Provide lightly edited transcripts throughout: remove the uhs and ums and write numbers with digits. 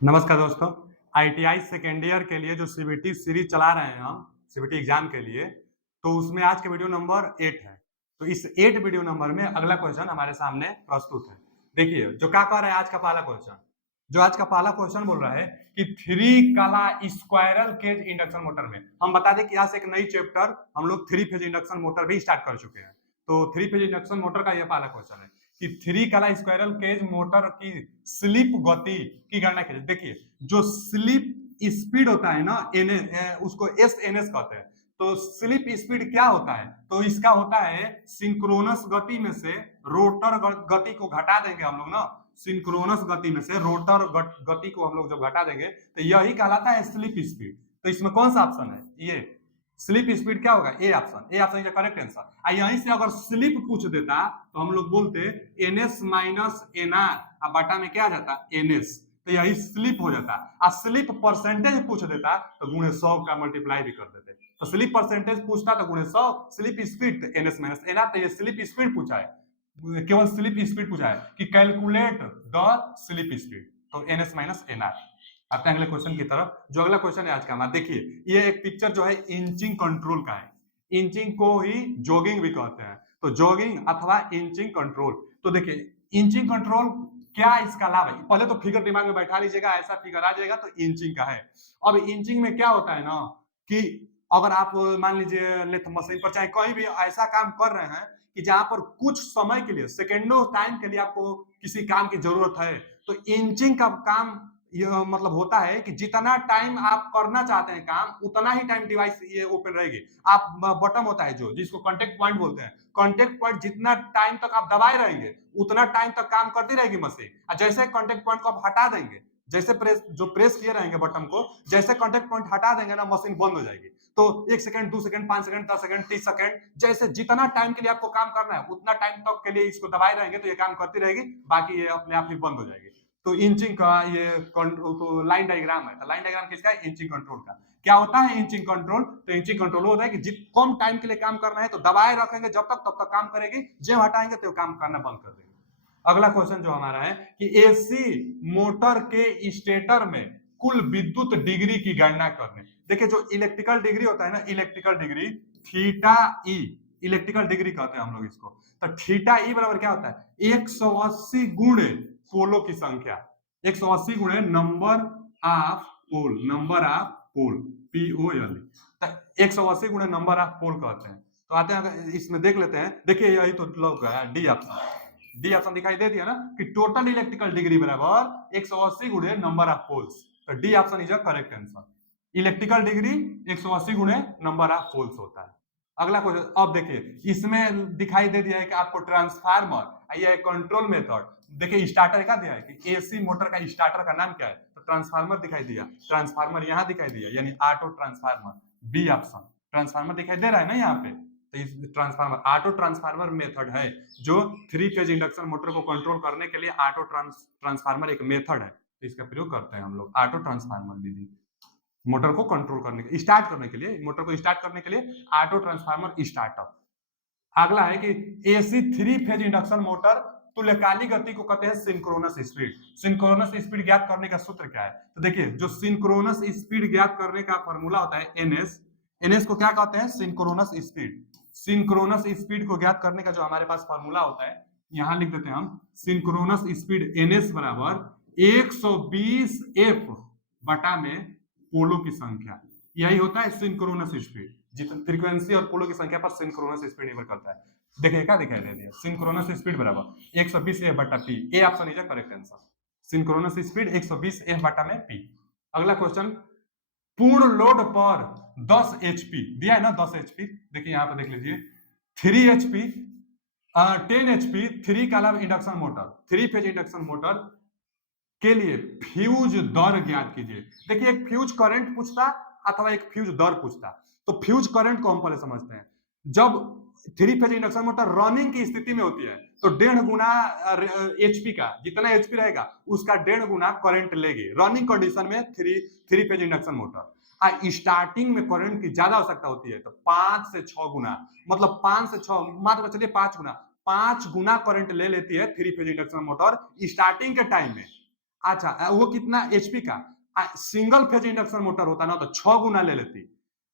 नमस्कार दोस्तों। ITI second year के लिए जो सीबीटी सीरीज चला रहे हैं हम सीबीटी एग्जाम के लिए, तो उसमें आज का वीडियो नंबर 8 है। तो इस 8 वीडियो नंबर में अगला क्वेश्चन हमारे सामने प्रस्तुत है। देखिए जो क्या कह रहा है आज का पहला क्वेश्चन। जो आज का पहला क्वेश्चन बोल रहा है कि थ्री कला स्क्वायरल केज इंडक्शन मोटर में, हम बता दें कि यहाँ से एक नई चैप्टर हम लोग थ्री फेज इंडक्शन मोटर भी स्टार्ट कर चुके हैं। तो थ्री फेज इंडक्शन मोटर का यह पहला क्वेश्चन है कि थ्री कला स्क्वायरल केज मोटर की स्लिप गति की गणना कीजिए। देखिए जो स्लिप स्पीड होता है ना उसको एस एन एस कहते हैं। तो स्लिप स्पीड क्या होता है? तो इसका होता है सिंक्रोनस गति में से रोटर गति को घटा देंगे हम लोग ना। सिंक्रोनस गति में से रोटर गति को हम लोग जब घटा देंगे तो यही कहलाता है स्लिप स्पीड। तो इसमें कौन सा ऑप्शन है? ये स्लिप स्पीड क्या होगा? A option. A option is correct answer. यहीं से अगर स्लिप पूछ देता तो हम लोग बोलते एनएस माइनस एनआर, बटा में क्या आ जाता? एनएस। तो यही स्लिप हो जाता। और स्लिप परसेंटेज पूछ देता तो गुणे 100 का मल्टीप्लाई भी कर देते। तो स्लिप परसेंटेज पूछता तो गुणे 100, स्लिप स्पीड तो एनएस माइनस एनआर। तो ये स्लिप स्पीड पूछा है, केवल स्लिप स्पीड पूछा है कि कैलकुलेट द स्लिप स्पीड। तो एनएस माइनस एनआर। आते हैं अगले क्वेश्चन की तरफ। जो अगला क्वेश्चन है आज का हमारा, देखिए ये एक पिक्चर जो है इंचिंग कंट्रोल का है। इंचिंग को ही जॉगिंग भी कहते हैं। तो जॉगिंग अथवा इंचिंग कंट्रोल। तो देखिए इंचिंग कंट्रोल क्या इसका लाभ है? पहले तो फिगर दिमाग में बैठा लीजिएगा, ऐसा फिगर आ जाएगा तो इंचिंग का है। अब इंचिंग में क्या होता है ना कि अगर आप मान लीजिए लेथ मशीन पर चाहे कहीं भी ऐसा काम कर रहे हैं कि जहां पर कुछ समय के लिए, सेकेंडों टाइम के लिए आपको किसी काम की जरूरत है, तो इंचिंग का काम यह मतलब होता है कि जितना टाइम आप करना चाहते हैं काम, उतना ही टाइम डिवाइस ये ओपन रहेगी। आप बटन होता है जो जिसको कांटेक्ट पॉइंट बोलते हैं, कांटेक्ट पॉइंट जितना टाइम तक आप दबाए रहेंगे उतना टाइम तक काम करती रहेगी मशीन। और जैसे कांटेक्ट पॉइंट को आप हटा देंगे, जैसे प्रेस किए रहेंगे बटन को, जैसे कांटेक्ट पॉइंट हटा देंगे ना, मशीन बंद हो जाएगी। तो 1 second, 2 second, 5 second, 10 second, 30 second, जैसे जितना टाइम के लिए आपको काम करना है उतना टाइम तक के लिए इसको दबाए रहेंगे तो ये काम करती रहेगी, बाकी ये अपने आप ही बंद हो जाएगी। तो इंचिंग का ये तो लाइन डायग्राम है। तो लाइन डायग्राम किसका है? इंचिंग कंट्रोल का। क्या होता है इंचिंग कंट्रोल? तो इंचिंग कंट्रोल होता है कि जित कम टाइम के लिए काम करना है तो दबाए रखेंगे जब तक, तब तक काम करेगी, जब हटाएंगे तो काम करना बंद कर देगी। अगला क्वेश्चन जो हमारा है कि एसी मोटर के स्टेटर में कुल विद्युत डिग्री की गणना करने। देखिए जो इलेक्ट्रिकल डिग्री होता है ना, electrical degree theta E, electrical degree कहते हैं हम लोग इसको। तो थीटा ई बराबर क्या होता है? 180 गुणे पोलों की संख्या, 180 गुणे number of pole, number of pole, POL। तो 180 गुणे नंबर ऑफ पोल कहते हैं। तो आते हैं इसमें देख लेते हैं। देखिए यही तो लग गया डी ऑप्शन। डी ऑप्शन दिखाई दे दिया ना कि टोटल इलेक्ट्रिकल डिग्री बराबर 180 गुणे नंबर ऑफ पोल्स। तो D option is a correct answer. Electrical degree 180 गुणे नंबर ऑफ पोल्स होता है। अगला क्वेश्चन अब देखिए इसमें दिखाई दे दिया है कि आपको ट्रांसफार्मर, ये कंट्रोल मेथड। देखिए स्टार्टर क्या दिया है कि एसी मोटर का स्टार्टर का नाम क्या है? तो ट्रांसफार्मर दिखाई दिया, ट्रांसफार्मर यहाँ दिखाई दिया यानी auto transformer, B option. Transformer दिखाई दे रहा है ना यहाँ पे। तो इस ट्रांसफार्मर ऑटो ट्रांसफार्मर मेथड है जो थ्री फेज इंडक्शन मोटर को कंट्रोल करने के लिए ऑटो ट्रांसफार्मर एक मेथड है, तो इसका प्रयोग करते हैं हम लोग ऑटो ट्रांसफार्मर विधि। मोटर को कंट्रोल करने के स्टार्ट करने के लिए, मोटर को स्टार्ट करने के लिए ऑटो ट्रांसफार्मर स्टार्टअप। अगला है कि AC three phase induction motor तुल्यकालिक गति को कहते हैं सिंक्रोनस स्पीड। सिंक्रोनस स्पीड ज्ञात करने का सूत्र क्या है? तो देखिए जो सिंक्रोनस स्पीड ज्ञात करने का फॉर्मूला होता है एनएस। एनएस को क्या कहते हैं? Synchronous speed. सिंक्रोनस स्पीड को ज्ञात करने का जो हमारे पास फॉर्मूला होता है, यहां लिख देते हैं हम। सिंक्रोनस स्पीड एनएस बराबर 120 एफ बटा में पोलो की संख्या, यही होता है सिंक्रोनस स्पीड। जितना फ्रीक्वेंसी और पोलो की संख्या पर सिंक्रोनस स्पीड निर्भर करता है। देखिए क्या दिखाई दे दिया, सिंक्रोनस स्पीड बराबर 120 एफ बटा P. A option is correct answer. Synchronous speed 120 F बटा में पी। अगला क्वेश्चन, पूर्ण लोड पर 10 एचपी दिया है ना, 10 एचपी। देखिए यहां पर देख लीजिए 3 HP 10 HP three column induction motor, three phase induction motor के लिए फ्यूज दर ज्ञात कीजिए। देखिए एक फ्यूज करंट पूछता अथवा एक फ्यूज दर पूछता। तो फ्यूज करंट को हम पहले समझते हैं। जब three phase induction motor running की स्थिति में होती है तो 1.5 गुना एचपी का, जितना एचपी रहेगा उसका 1.5 गुना करंट लेगी रनिंग कंडीशन में three phase induction motor. Starting में करंट की ज्यादा आवश्यकता होती है तो 5 से 6 गुना, मतलब 5 से 6, मान चलिए 5 गुना, 5 गुना करंट ले लेती है three phase induction motor starting के टाइम में। अच्छा वो कितना एचपी का? सिंगल फेज इंडक्शन मोटर होता ना तो 6 गुना ले लेती,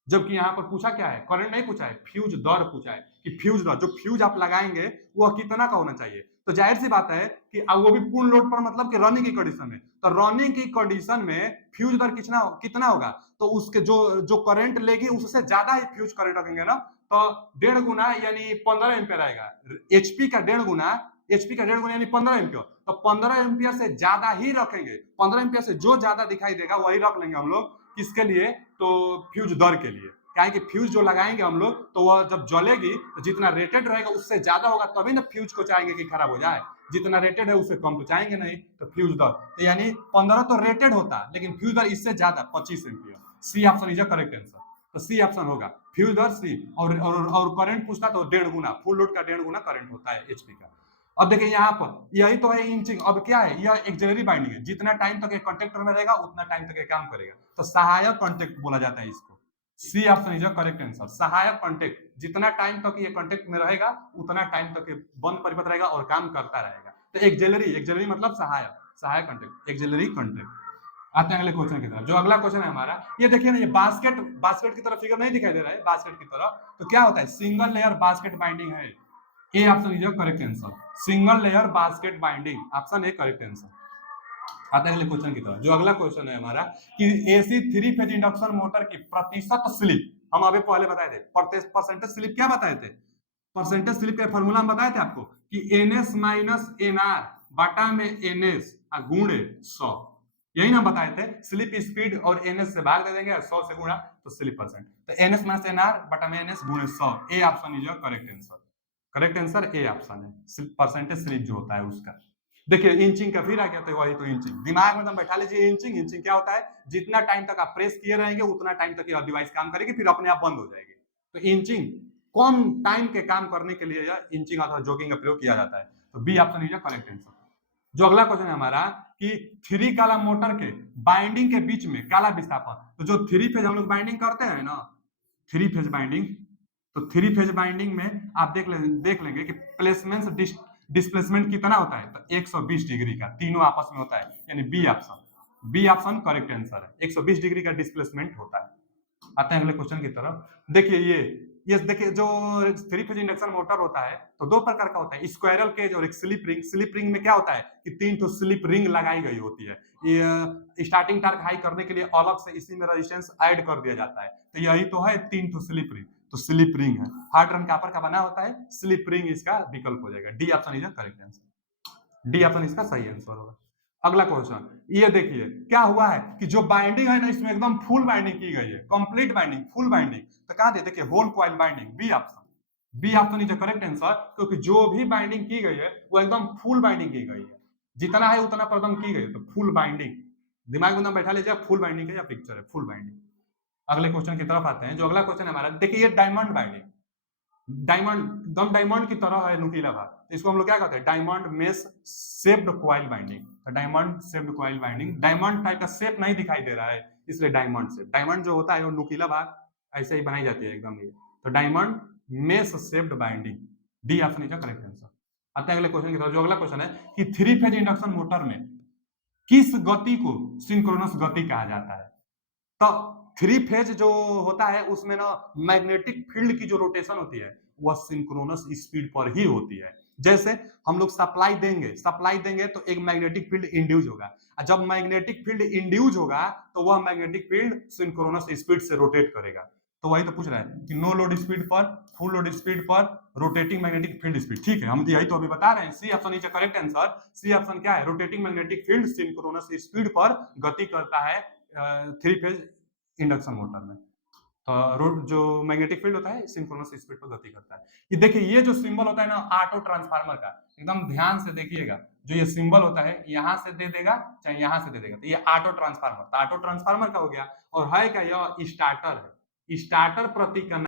जबकि यहाँ पर पूछा क्या है, करंट नहीं पूछा है, फ्यूज दर पूछा है कि फ्यूज दर जो फ्यूज आप लगाएंगे वह कितना का होना चाहिए। तो जाहिर सी बात है कि वो भी पूर्ण लोड पर, मतलब कि रनिंग की कंडीशन में, तो रनिंग की कंडीशन में फ्यूज दर कितना कितना होगा, तो उसके जो जो करंट लेगी उससे ज्यादा ही फ्यूज करंट रखेंगे ना, तो 1.5 गुना यानी 15 एम्पियर आएगा। एचपी का 1.5 गुना, एचपी का 1.5 गुना यानी 15 एम्पियर, तो 15 एम्पियर से ज्यादा ही रखेंगे, 15 एम्पियर से जो ज्यादा दिखाई देगा वही रख लेंगे हम लोग, किसके लिए, तो फ्यूज दर के लिए। क्या है कि फ्यूज जो लगाएंगे हम लोग तो वह जब जलेगी तो जितना रेटेड रहेगा उससे ज्यादा होगा, तभी ना फ्यूज को चाहेंगे कि खराब हो जाए, जितना रेटेड है उससे कम तो चाहेंगे नहीं, तो फ्यूज दर तो यानी 15 तो रेटेड होता है, लेकिन फ्यूज दर इससे ज्यादा 25 ampere. C option is a correct answer, तो सी ऑप्शन होगा फ्यूज दर सी। और करंट पूछता तो 1.5 गुना, फुल लोड का 1.5 गुना करंट होता है एचपी का। अब देखिए यहाँ पर यही तो है इंचिंग, अब क्या है, यह एक्सिलरी बाइंडिंग है, जितना टाइम तक ये कंटेक्टर में रहेगा उतना टाइम तक ये काम करेगा, तो सहायक कॉन्टेक्ट बोला जाता है इसको। C option is a correct answer, सहायक कॉन्टेक्ट, जितना टाइम तक ये कॉन्टेक्ट में रहेगा उतना टाइम तक ये बंद परिपथ रहेगा और काम करता रहेगा। तो एक्सिलरी, एक्सिलरी मतलब सहायक, सहायक कॉन्टेक्ट, एक्सिलरी कॉन्टेक्ट। आते हैं अगले क्वेश्चन की तरफ। जो अगला क्वेश्चन है हमारा, ये देखिए ना, ये बास्केट, बास्केट की तरफ फिगर नहीं दिखाई दे रहा है, बास्केट की तरफ, तो क्या होता है, सिंगल लेयर बास्केट बाइंडिंग है। A option is correct answer, single layer basket binding, option A correct answer. आते हैं अगले क्वेश्चन की तरफ। जो अगला क्वेश्चन है हमारा कि एसी 3 फेज इंडक्शन मोटर की प्रतिशत स्लिप, हम अभी पहले बताए थे, परसेंटेज स्लिप क्या बताए थे, परसेंटेज स्लिप का फॉर्मूला हम बताए थे आपको कि एनएस माइनस एनआर बटा में एनएस गुणे 100, यही ना बताए थे, स्लिप स्पीड और एनएस से भाग दे देंगे 100 से गुणा तो स्लिप परसेंट, तो एनएस माइनस एनआर बटा में एनएस गुणे 100, A option is correct answer, correct answer A option है, परसेंटेज स्लिप जो होता है उसका। देखिए इंचिंग का फिर आ गया, तो वही तो इंचिंग, दिमाग में एकदम बैठा लीजिए, इंचिंग, इंचिंग क्या होता है, जितना टाइम तक आप प्रेस किए रहेंगे उतना टाइम तक यह डिवाइस काम करेगी, फिर अपने आप बंद हो जाएगी। तो इंचिंग कम टाइम के काम करने के लिए यह इंचिंग अथवा जोकिंग का प्रयोग किया जाता है, तो B option is correct answer. जो अगला क्वेश्चन है हमारा कि 3 कॉलम मोटर के बाइंडिंग के बीच में काला विस्थापन, तो जो 3 फेज हम लोग बाइंडिंग करते हैं ना, 3 फेज बाइंडिंग, तो 3 फेज बाइंडिंग में आप देख लेंगे कि प्लेसमेंट डिस्प्लेसमेंट कितना होता है, तो 120 डिग्री का, तीनों आपस में होता है, यानी B option, B option correct answer है, 120 डिग्री का डिस्प्लेसमेंट होता है। आते हैं अगले क्वेश्चन की तरफ। देखिए ये देखिए, जो 3 फेज इंडक्शन मोटर होता है तो दो प्रकार का होता है, स्क्वायरल केज और एक स्लिप रिंग। स्लिप रिंग में क्या होता है कि 3 तो स्लिप रिंग लगाई गई होती है, ये स्टार्टिंग टार्क हाई करने के लिए अलग से इसी में रेजिस्टेंस ऐड कर दिया जाता है, तो यही तो है 3 तो स्लिप रिंग, तो स्लिप रिंग है, हार्ड रन कापर का बना होता है, स्लिप रिंग इसका विकल्प हो जाएगा, D option is correct answer, D option इसका सही आंसर होगा। अगला क्वेश्चन, ये देखिए क्या हुआ है कि जो बाइंडिंग है ना इसमें एकदम फुल बाइंडिंग की गई है, कंप्लीट बाइंडिंग, फुल बाइंडिंग, तो कहा दे देखिए whole coil binding, B option, B option is correct answer, क्योंकि जो भी बाइंडिंग की गई है वो एकदम फुल बाइंडिंग की गई है, जितना है उतना प्रदम की गई है, तो फुल बाइंडिंग, दिमाग में एकदम बैठा लीजिए, फुल बाइंडिंग है या पिक्चर है, फुल बाइंडिंग। अगले क्वेश्चन की तरफ आते हैं। जो अगला क्वेश्चन है हमारा, देखिए ये डायमंड बाइंडिंग, डायमंड दम डायमंड की तरह है नुकीला भाग, इसको हम लोग क्या कहते हैं, diamond mesh shaped coil binding, diamond shaped coil binding, diamond type का शेप नहीं दिखाई दे रहा है इसलिए डायमंड शेप, डायमंड जो होता है वो नुकीला भाग ऐसे ही बनाई जाती है एकदम, ये तो diamond mesh shaped binding, D option is correct answer. आते हैं अगले क्वेश्चन की तरफ। जो अगला क्वेश्चन है कि 3 फेज इंडक्शन मोटर में किस गति को सिंक्रोनस गति कहा जाता है, तो 3 फेज जो होता है उसमें ना मैग्नेटिक फील्ड की जो रोटेशन होती है वह सिंक्रोनस स्पीड पर ही होती है। जैसे हम लोग सप्लाई देंगे तो एक मैग्नेटिक फील्ड इंड्यूस होगा, जब मैग्नेटिक फील्ड इंड्यूस होगा तो वह मैग्नेटिक फील्ड सिंक्रोनस स्पीड से रोटेट करेगा, तो वही तो पूछ रहा है कि नो लोड स्पीड पर, फुल लोड स्पीड पर, रोटेटिंग मैग्नेटिक फील्ड स्पीड, ठीक है, हम तो यही तो अभी बता रहे हैं, C option is correct answer. C option क्या है, rotating magnetic field synchronous speed पर गति करता है 3 फेज इंडक्शन मोटर में, तो जो मैग्नेटिक फील्ड होता है सिंक्रोनस स्पीड पर गति करता है। ये देखिए ये जो सिंबल होता है ना ऑटो ट्रांसफार्मर का, एकदम ध्यान से देखिएगा, जो ये सिंबल होता है यहां से दे देगा चाहे यहां से दे देगा, तो ये ऑटो ट्रांसफार्मर, तो ऑटो ट्रांसफार्मर का हो गया, और है क्या, यह स्टार्टर है, स्टार्टर प्रतीक का